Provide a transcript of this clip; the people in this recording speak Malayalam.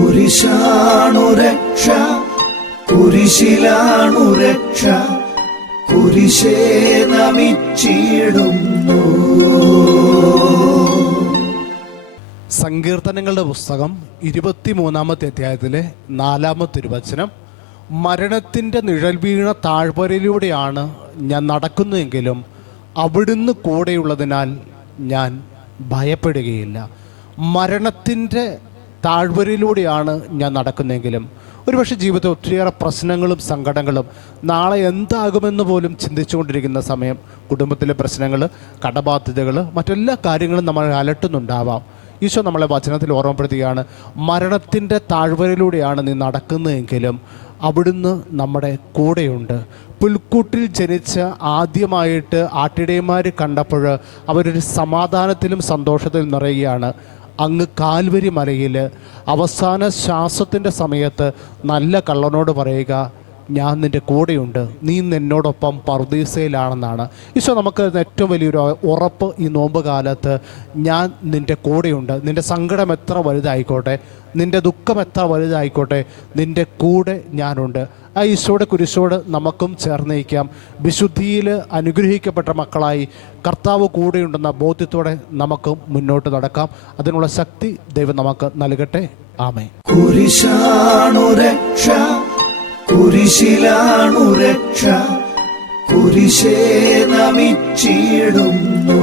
കുരിശാണു രക്ഷ, കുരിശിലാണു രക്ഷ, കുരിശേ നമിച്ചിടുന്നു. സങ്കീർത്തനങ്ങളുടെ പുസ്തകം 23-ാമത്തെ അധ്യായത്തിലെ 4-ാമത്തെ തിരുവചനം, മരണത്തിൻ്റെ നിഴൽ വീണ താഴ്വരയിലൂടെയാണ് ഞാൻ നടക്കുന്നതെങ്കിലും അവിടുന്ന് കൂടെയുള്ളതിനാൽ ഞാൻ ഭയപ്പെടുകയില്ല. മരണത്തിൻ്റെ താഴ്വരയിലൂടെയാണ് ഞാൻ നടക്കുന്നതെങ്കിലും ഒരുപക്ഷെ ജീവിതത്തിൽ ഒത്തിരിയേറെ പ്രശ്നങ്ങളും സങ്കടങ്ങളും, നാളെ എന്താകുമെന്ന് പോലും ചിന്തിച്ചുകൊണ്ടിരിക്കുന്ന സമയം, കുടുംബത്തിലെ പ്രശ്നങ്ങൾ, കടബാധ്യതകൾ, മറ്റെല്ലാ കാര്യങ്ങളും നമ്മൾ അലട്ടുന്നുണ്ടാവാം. ഈശോ നമ്മളെ വചനത്തിൽ ഓർമ്മപ്പെടുത്തുകയാണ്, മരണത്തിൻ്റെ താഴ്വരയിലൂടെയാണ് നീ നടക്കുന്നതെങ്കിലും അവിടുന്ന് നമ്മുടെ കൂടെയുണ്ട്. പുൽക്കൂട്ടിൽ ജനിച്ച ആദ്യമായിട്ട് ആട്ടിടയന്മാർ കണ്ടപ്പോൾ അവരൊരു സമാധാനത്തിലും സന്തോഷത്തിലും നിറയുകയാണ്. അങ്ങ് കാൽവരി മലയിൽ അവസാന ശ്വാസത്തിൻ്റെ സമയത്ത് നല്ല കള്ളനോട് പറയുക, ഞാൻ നിൻ്റെ കൂടെയുണ്ട്, നീ എന്നോടൊപ്പം പറുദീസയിലാണെന്നാണ്. ഈശോ നമുക്ക് ഏറ്റവും വലിയൊരു ഉറപ്പ് ഈ നോമ്പ് കാലത്ത്, ഞാൻ നിൻ്റെ കൂടെയുണ്ട്. നിൻ്റെ സങ്കടം എത്ര വലുതായിക്കോട്ടെ, നിൻ്റെ ദുഃഖം എത്ര വലുതായിക്കോട്ടെ, നിൻ്റെ കൂടെ ഞാനുണ്ട്. ആ ഈശോയുടെ കുരിശോട് നമുക്കും ചേർന്നയിക്കാം. വിശുദ്ധിയിൽ അനുഗ്രഹിക്കപ്പെട്ട മക്കളായി കർത്താവ് കൂടെയുണ്ടെന്ന ബോധ്യത്തോടെ നമുക്ക് മുന്നോട്ട് നടക്കാം. അതിനുള്ള ശക്തി ദൈവം നമുക്ക് നൽകട്ടെ. ആമേൻ. കുരിശാണു രക്ഷ, കുരിശിലാണു രക്ഷ, കുരിശേ നമിച്ചിടുന്നു.